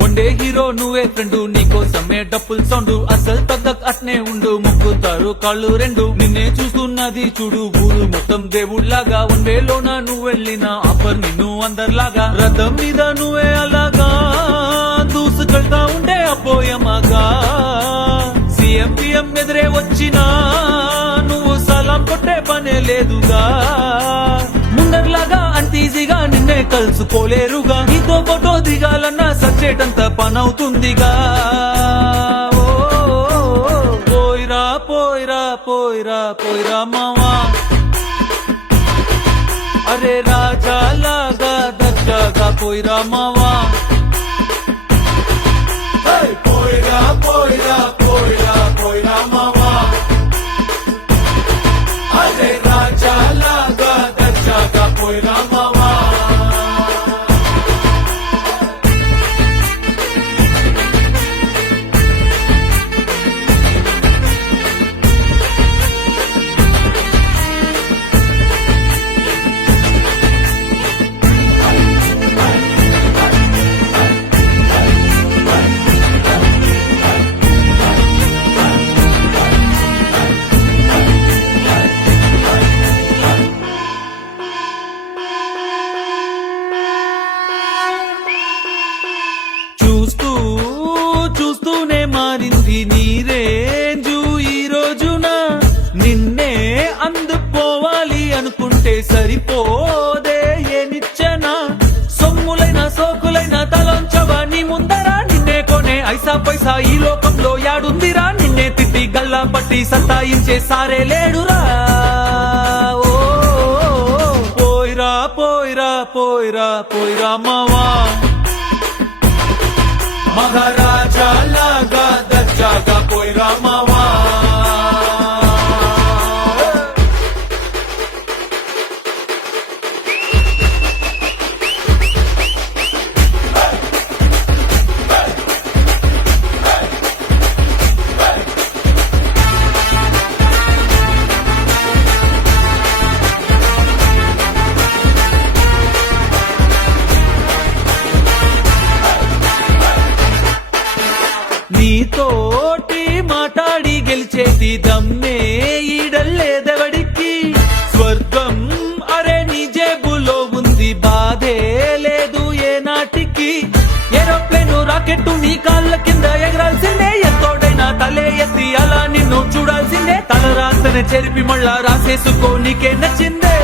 One day hero నువ్వే friend, నీకోసమే డప్పుల్ sound అసలు తగ్గక్ అట్నే ఉండు, ముక్కుతారు కాళ్ళు రెండు. నిన్నే చూస్తున్నది చూడు ఊరు మొత్తం దేవుళ్లాగా, వన్వేలోన నువ్వు వెళ్ళిన ఆఫర్ నిన్ను అందరిలాగా. రథం మీద నువ్వే అలాగా దూసుకెళ్తా ఉండే అపోయమాగా, సీఎం పిఎం ఎదురే వచ్చినా నువ్వు సలాం కొట్టే పనే లేదుగా. ముందర్లాగా అంత ఈజీగా నిన్నే కలుసుకోలేరుగా, నీతో ఫోటో దిగాలన్నా సచ్చేటంత పనవుతుందిగా. పోయిరా పోయిరా పోయిరా పోయిరా మావా, అరే రాజా లాగా దర్జాగా పోయిరా మావా. పోయిరా పోయిరా పోయిరా పోయిరా మావా, అరే రాజా లాగా దర్జాగా పోయిరా మావా. చూస్తూనే మారింది నీ రేంజు ఈ రోజున, నిన్నే అందుకోవాలి అనుకుంటే సరిపోదే ఏ నిచ్చెన. సొమ్ములైన సోకులైన తలంచవా నీ ముందరా, నిన్నే కొనే ఐసా పైసా ఈ లోకంలో యాడుందిరా. నిన్నే తిట్టి గల్లా పట్టి సత్తాయించే సారే లేడురా. ఓ పోయిరా పోయిరా పోయిరా పోయిరా మావా, మహారాజా లాగా దర్జాగా పోయిరా మావా. నీతోటి మాట్లాడి గెలిచేటి దమ్మే ఈడల్లేదెవడికి, స్వర్గం అరే నీ జేబులో ఉంది బాధే లేదు ఏ నాటికి. ఏరోప్లేను రాకెట్టు నీ కాళ్ళ కింద ఎగరాల్సిందే, ఎంతోడైనా తలే ఎత్తి అలా నిన్ను చూడాల్సిందే. తల రాతనే చెరిపి మళ్ళా రాసేసుకో నీకే నచ్చిందే.